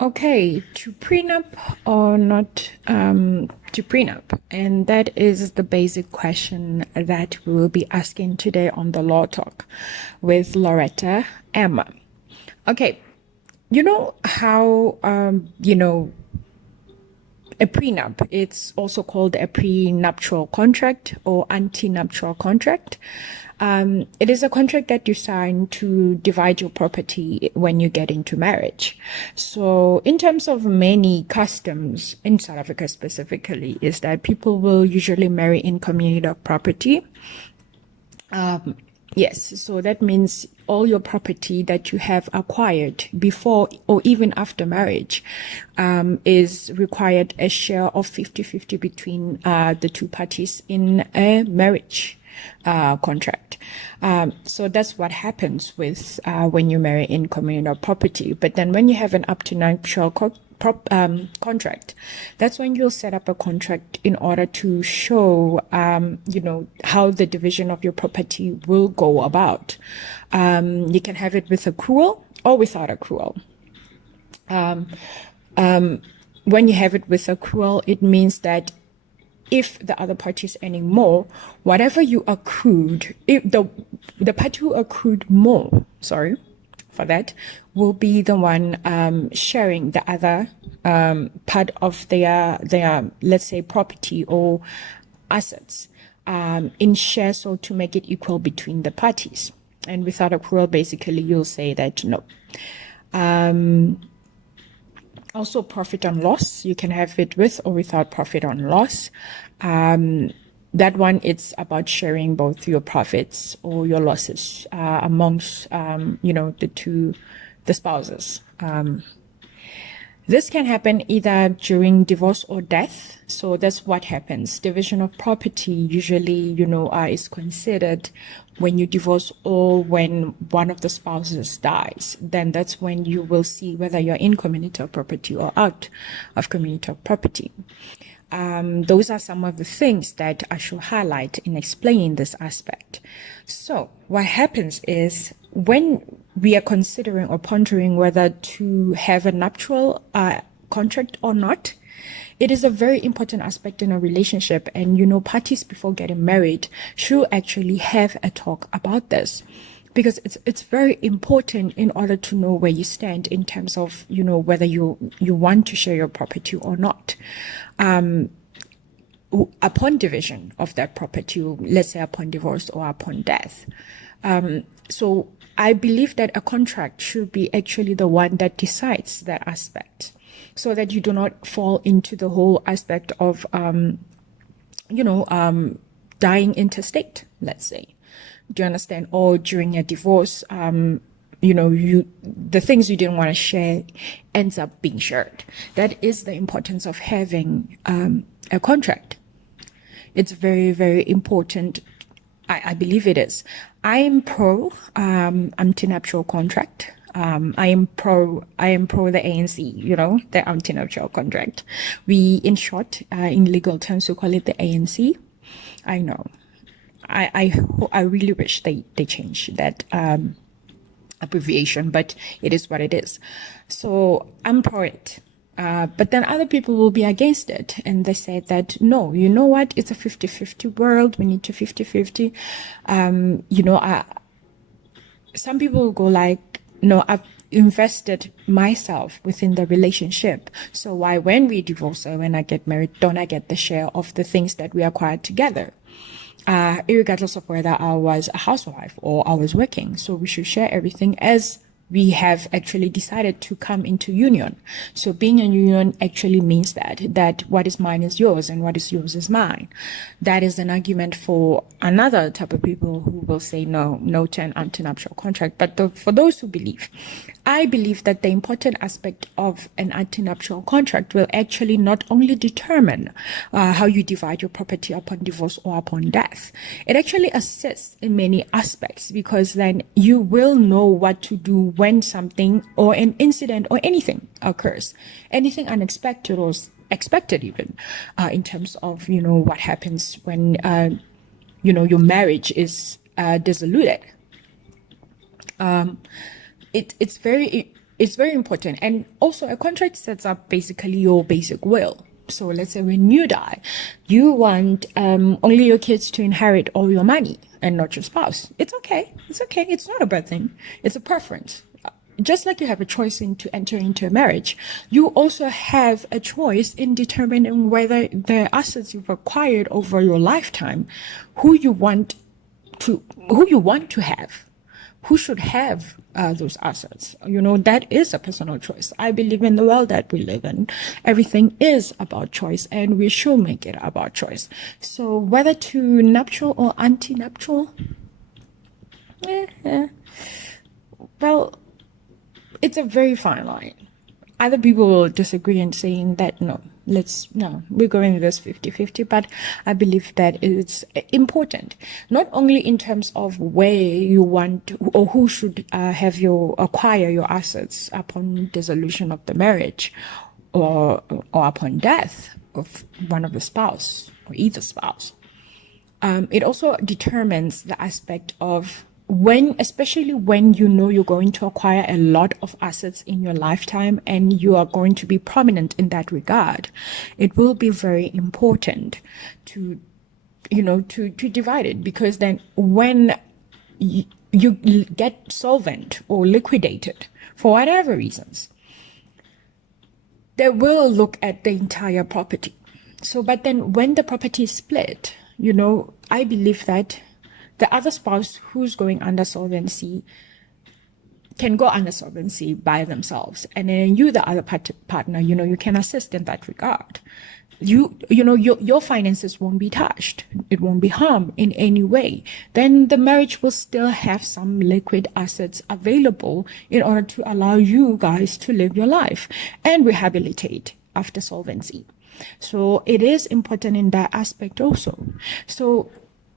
Okay, to prenup or not to prenup? And that is the basic question that we will be asking today on the Law Talk with Lauretta-M. Okay, you know how, a prenup, it's also called a prenuptial contract or antenuptial contract. It is a contract that you sign to divide your property when you get into marriage. So in terms of many customs in South Africa specifically, is that people will usually marry in community of property. Yes, so that means all your property that you have acquired before or even after marriage is required a share of 50-50 between the two parties in a marriage contract. So that's what happens with when you marry in communal property. But then when you have an up-to-nuptial contract, that's when you'll set up a contract in order to show, how the division of your property will go about. You can have it with accrual or without accrual. When you have it with accrual, it means that if the other party is earning more, whatever you accrued, if the party who accrued more, for that, will be the one sharing the other part of their let's say property or assets in shares, so to make it equal between the parties. And without accrual, basically you'll say that no. Also, profit and loss, you can have it with or without profit and loss. That one, it's about sharing both your profits or your losses amongst, the spouses. This can happen either during divorce or death. So that's what happens. Division of property usually, is considered when you divorce or when one of the spouses dies. Then that's when you will see whether you're in community of property or out of community of property. Those are some of the things that I should highlight in explaining this aspect. So what happens is when we are considering or pondering whether to have a nuptial contract or not, it is a very important aspect in a relationship. And, parties before getting married should actually have a talk about this, because it's very important in order to know where you stand in terms of, whether you want to share your property or not. Upon division of that property, let's say upon divorce or upon death. So I believe that a contract should be actually the one that decides that aspect, so that you do not fall into the whole aspect of, dying intestate, let's say. Do you understand? Or during a divorce, the things you didn't want to share ends up being shared. That is the importance of having a contract. It's very, very important. I believe it is. I am pro antenuptial contract. I am pro the ANC, the antenuptial contract. We, in short, in legal terms, we call it the ANC. I know. I really wish they change that abbreviation, but it is what it is. So I'm pro it. But then other people will be against it, and they say that, no, you know what, it's a 50-50 world, we need to 50-50. Some people will go like, no, I've invested myself within the relationship, so why, when we divorce or when I get married, don't I get the share of the things that we acquired together? Irregardless of whether I was a housewife or I was working. So we should share everything as we have actually decided to come into union. So being in union actually means that what is mine is yours and what is yours is mine. That is an argument for another type of people who will say no to an antenuptial contract. But for those who believe, I believe that the important aspect of an antenuptial contract will actually not only determine how you divide your property upon divorce or upon death. It actually assists in many aspects, because then you will know what to do when something or an incident or anything occurs, anything unexpected or expected even, in terms of, what happens when, your marriage is dissoluted. It's very it's very important. And also, a contract sets up basically your basic will. So let's say when you die, you want only your kids to inherit all your money and not your spouse. It's okay. It's okay. It's not a bad thing. It's a preference. Just like you have a choice to enter into a marriage, you also have a choice in determining whether the assets you've acquired over your lifetime, who you want to have, who should have those assets. That is a personal choice. I believe in the world that we live in, everything is about choice, and we should make it about choice. So whether to nuptial or anti-nuptial, well, it's a very fine line. Other people will disagree and saying that we're going with this 50-50, but I believe that it's important, not only in terms of where you want or who should acquire your assets upon dissolution of the marriage or upon death of one of the spouse or either spouse. It also determines the aspect of especially when you're going to acquire a lot of assets in your lifetime and you are going to be prominent in that regard, it will be very important to divide it, because then when you get solvent or liquidated for whatever reasons, they will look at the entire property. So, but then when the property is split, I believe that the other spouse who's going under solvency can go under solvency by themselves. And then the other partner, you can assist in that regard. Your finances won't be touched. It won't be harmed in any way. Then the marriage will still have some liquid assets available in order to allow you guys to live your life and rehabilitate after solvency. So it is important in that aspect also. So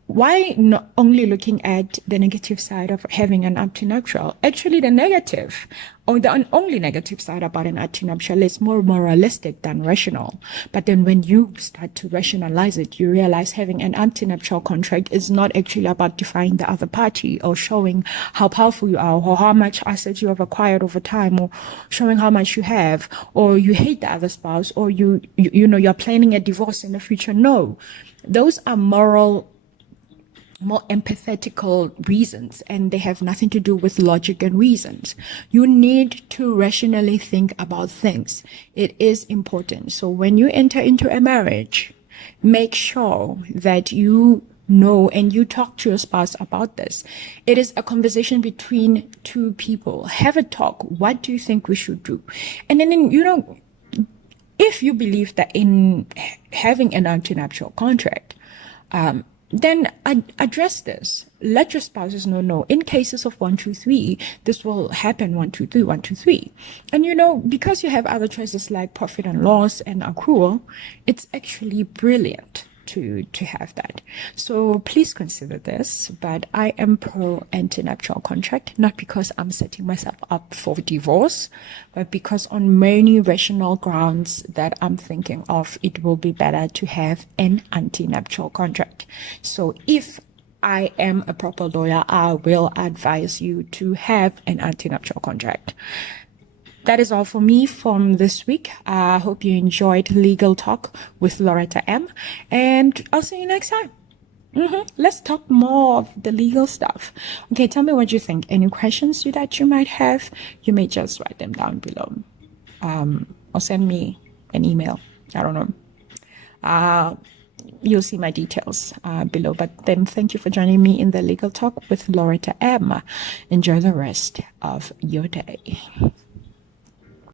why not only looking at the negative side of having an antinuptial? Actually, the negative, or the only negative side about an antinuptial is more moralistic than rational. But then when you start to rationalize it, you realize having an antinuptial contract is not actually about defying the other party or showing how powerful you are or how much assets you have acquired over time or showing how much you have, or you hate the other spouse, or you're planning a divorce in the future. No, those are more empathetical reasons, and they have nothing to do with logic and reasons. You need to rationally think about things. It is important. So when you enter into a marriage, make sure that you know and you talk to your spouse about this. It is a conversation between two people. Have a talk. What do you think we should do? And then, if you believe that in having an antinuptial contract, then address this. Let your spouses know, no, in cases of 1, 2, 3, this will happen 1, 2, 3, 1, 2, 3. And because you have other choices like profit and loss and accrual, it's actually brilliant to have that. So please consider this, but I am pro antinuptial contract, not because I'm setting myself up for divorce, but because on many rational grounds that I'm thinking of, it will be better to have an antinuptial contract. So if I am a proper lawyer, I will advise you to have an antinuptial contract. That is all for me from this week. I hope you enjoyed Legal Talk with Lauretta-M, and I'll see you next time. Let's talk more of the legal stuff. Okay, tell me what you think. Any questions that you might have, you may just write them down below. Or send me an email. I don't know. You'll see my details below. But then thank you for joining me in the Legal Talk with Lauretta-M. Enjoy the rest of your day.